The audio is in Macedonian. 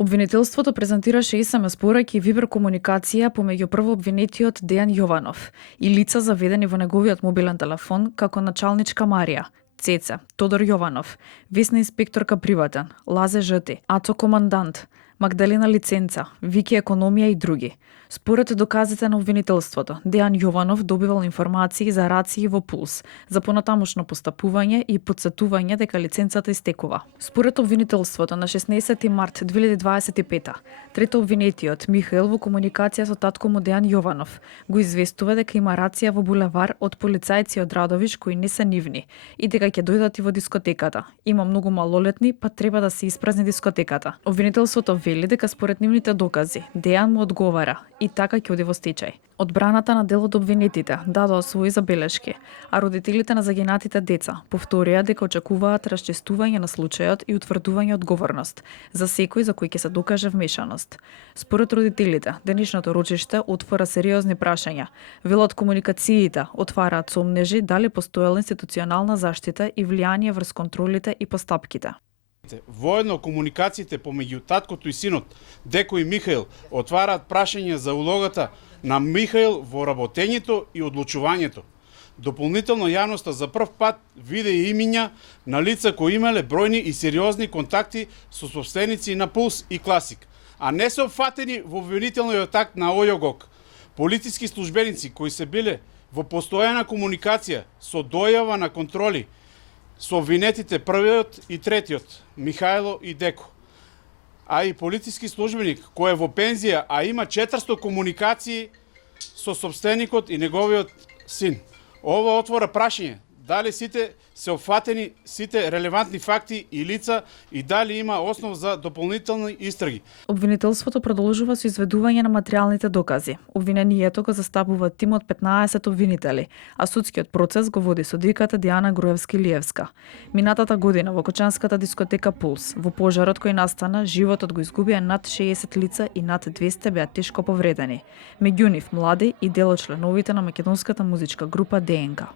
Обвинителството презентираше СМС пораки и вибер комуникација помеѓу првообвинетиот Дејан Јованов и лица заведени во неговиот мобилен телефон како началничка Марија, Цеце, Тодор Јованов, Весна инспекторка приватен, Лазе Жти, Ацо командант, Магдалена Лиценца, Вики економија и други. Според доказите на обвинителството, Дејан Јованов добивал информации за рации во Пулс, за понатамошно постапување и потсетување дека лиценцата истекува. Според обвинителството на 16 март 2025, трето обвинетиот Михаел во комуникација со татко му Дејан Јованов го известува дека има рација во булевар од полицајци од Радовиш кои не се нивни и дека ќе дојдат и во дискотеката. Има многу малолетни, па треба да се испразни дискотеката. Обвинителството вели дека според нивните докази Дејан му одговара и така ќе оди во стечај. Одбраната на дел од обвинетите дадоа своји забелешки, а родителите на загинатите деца повторија дека очекуваат расчистување на случајот и утврдување одговорност за секој за кој ќе се докаже вмешаност. Според родителите, денешното рочиште отвора сериозни прашања. Велат комуникациите отвараат сомнежи дали постоела институционална заштита и влијание врз контролите и постапките. Воедно комуникациите помеѓу таткото и синот, Деко и Михаел, отвараат прашања за улогата на Михаел во работењето и одлучувањето. Дополнително јавноста за прв пат виде и имиња на лица кои имале бројни и сериозни контакти со собственици на Пулс и Класик, а не се опфатени во обвинителниот акт на ОЈОГОК. Полициски службеници кои се биле во постојана комуникација со дојава на контроли со обвинетите првиот и третиот, Михаело и Деко, а и полициски службеник кој е во пензија, а има 400 комуникации со собственикот и неговиот син. Ова отвора прашање дали сите се опфатени сите релевантни факти и лица и дали има основ за дополнителни истраги. Обвинителството продолжува со изведување на материјалните докази. Обвинението го застапува тим од 15 обвинители, а судскиот процес го води судиката Диана Груевски-Лиевска. Минатата година во кочанската дискотека Пулс, во пожарот кој настана, животот го изгубија над 60 лица и над 200 беа тешко повредени. Меѓу нив млади и дел од членовите на македонската музичка група ДНК.